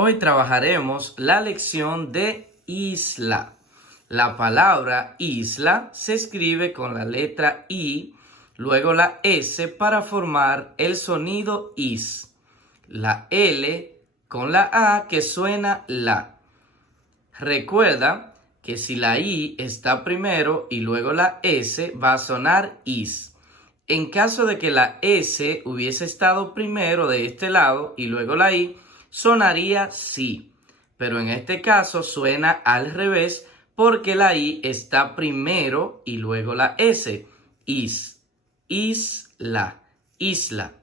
Hoy trabajaremos la lección de isla. La palabra isla se escribe con la letra I, luego la S para formar el sonido is, la L con la A que suena la. Recuerda que si la I está primero y luego la S va a sonar is. En caso de que la S hubiese estado primero de este lado y luego la I, sonaría sí, pero en este caso suena al revés porque la I está primero y luego la S. Isla, isla.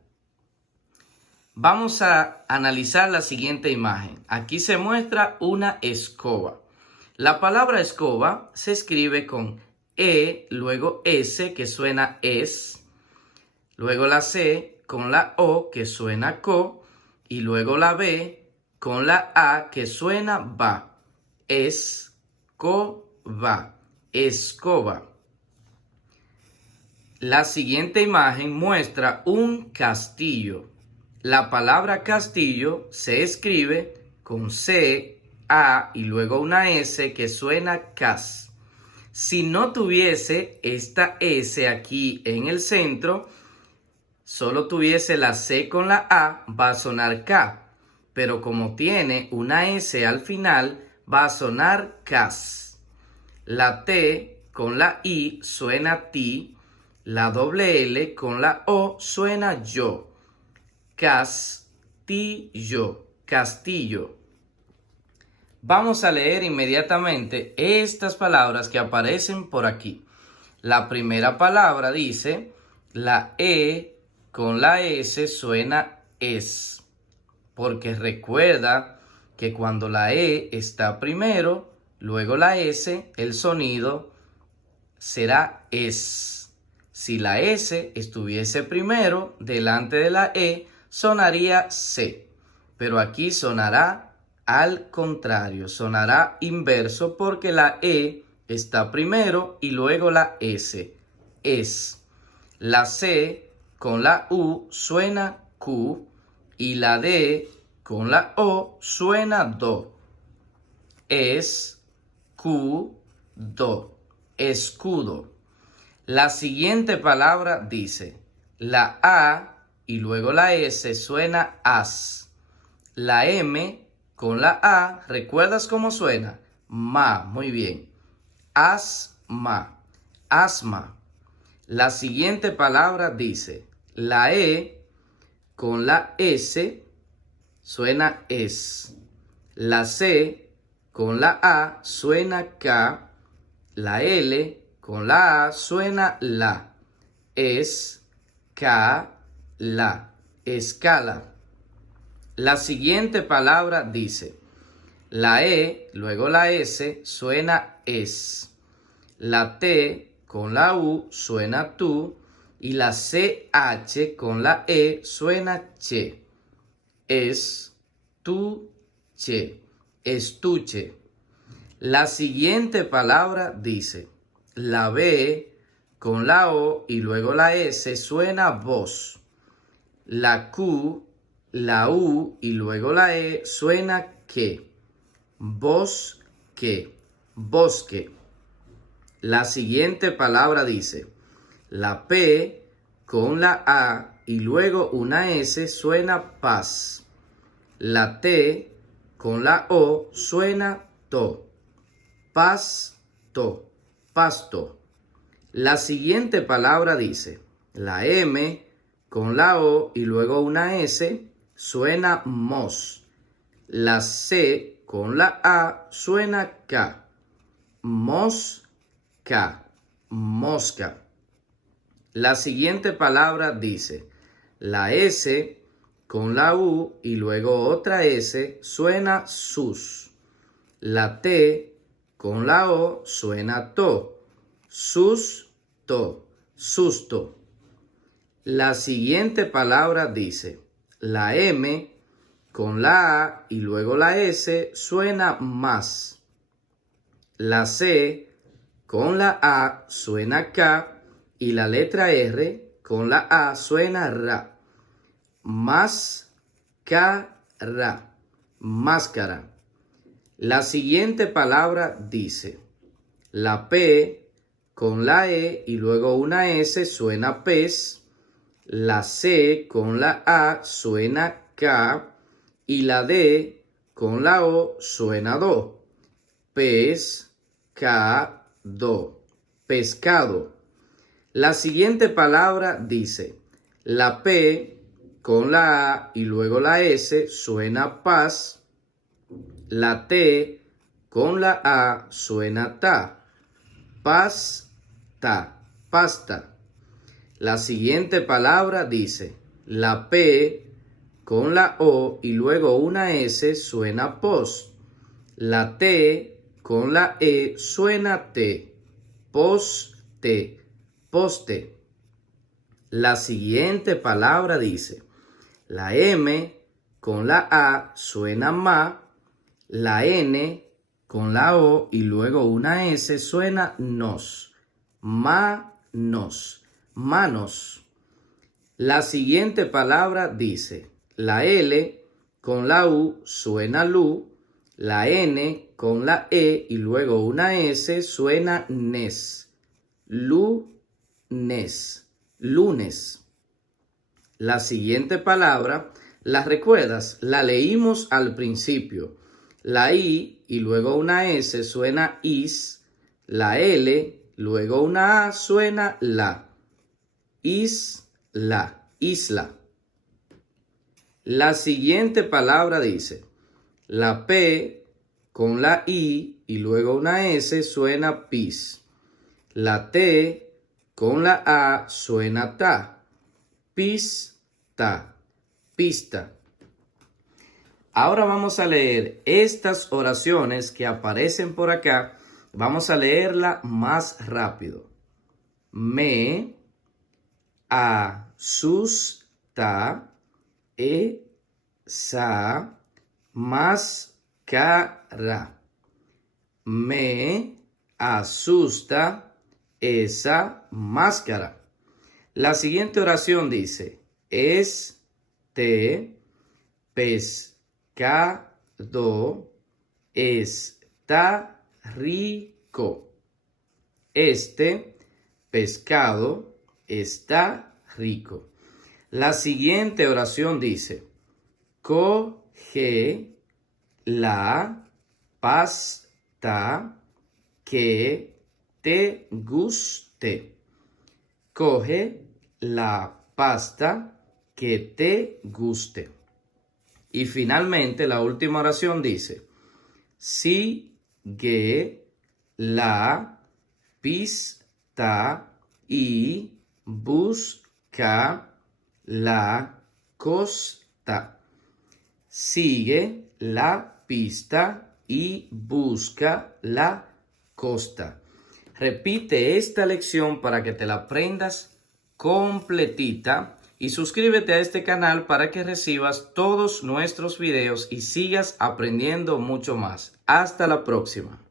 Vamos a analizar la siguiente imagen. Aquí se muestra una escoba. La palabra escoba se escribe con E, luego S que suena es, luego la C con la O que suena co y luego la B con la A que suena va. Escoba, escoba. La siguiente imagen muestra un castillo. La palabra castillo se escribe con C, A y luego una S que suena cas. Si no tuviese esta S aquí en el centro, solo tuviese la C con la A, va a sonar K. Pero como tiene una S al final, va a sonar cas. La T con la I suena ti. La doble L con la O suena yo. Castillo, castillo. Vamos a leer inmediatamente estas palabras que aparecen por aquí. La primera palabra dice, la E con la S suena es, porque recuerda que cuando la E está primero, luego la S, el sonido será es. Si la S estuviese primero, delante de la E, sonaría C, pero aquí sonará al contrario, sonará inverso porque la E está primero y luego la S, es. La C con la U suena Q y la D con la O suena do. Es, Q, do, escudo. La siguiente palabra dice, la A y luego la S suena as. La M con la A, ¿recuerdas cómo suena? Ma, muy bien. Asma, asma. La siguiente palabra dice, la E con la S suena es. La C con la A suena K. La L con la A suena la. La, escala. La siguiente palabra dice, la E, luego la S, suena es. La T con la U suena tú y la CH con la E suena che. Estuche, estuche. La siguiente palabra dice, la B con la O y luego la S suena voz. La Q, la U y luego la E suena que. Bosque, bosque. La siguiente palabra dice, la P con la A y luego una S suena paz. La T con la O suena to. Pasto, pasto. La siguiente palabra dice, la M con la O y luego una S suena mos. La C con la A suena K. Mosca, mosca. La siguiente palabra dice, la S con la U y luego otra S suena sus. La T con la O suena to. Susto, susto. La siguiente palabra dice, la M con la A y luego la S suena más. La C con la A suena K y la letra R con la A suena ra. Máscara, máscara. La siguiente palabra dice, la P con la E y luego una S suena pez, la C con la A suena K y la D con la O suena do. Pescado, pescado. La siguiente palabra dice, la P con la A y luego la S suena paz, la T con la A suena ta, pasta, pasta. La siguiente palabra dice, la P con la O y luego una S suena pos, la T con la E suena te, poste, poste. La siguiente palabra dice, la M con la A suena ma, la N con la O y luego una S suena nos, manos, manos. La siguiente palabra dice, la L con la U suena lu, la N con la E y luego una S suena nes, lunes, lunes. La siguiente palabra, ¿la recuerdas? La leímos al principio. La I y luego una S suena is, la L, luego una A suena la, isla, isla. La siguiente palabra dice, la P con la I y luego una S suena pis. La T con la A suena ta. Pista, pista. Ahora vamos a leer estas oraciones que aparecen por acá. Vamos a leerla más rápido. Me asusta esa máscara. Me asusta esa máscara. La siguiente oración dice, este pescado está rico. Este pescado está rico. La siguiente oración dice, coge la pasta que te guste. Coge la pasta que te guste. Y finalmente la última oración dice, sigue la pista y busca la costa. Sigue la pista y busca la costa. Repite esta lección para que te la aprendas completita y suscríbete a este canal para que recibas todos nuestros videos y sigas aprendiendo mucho más. Hasta la próxima.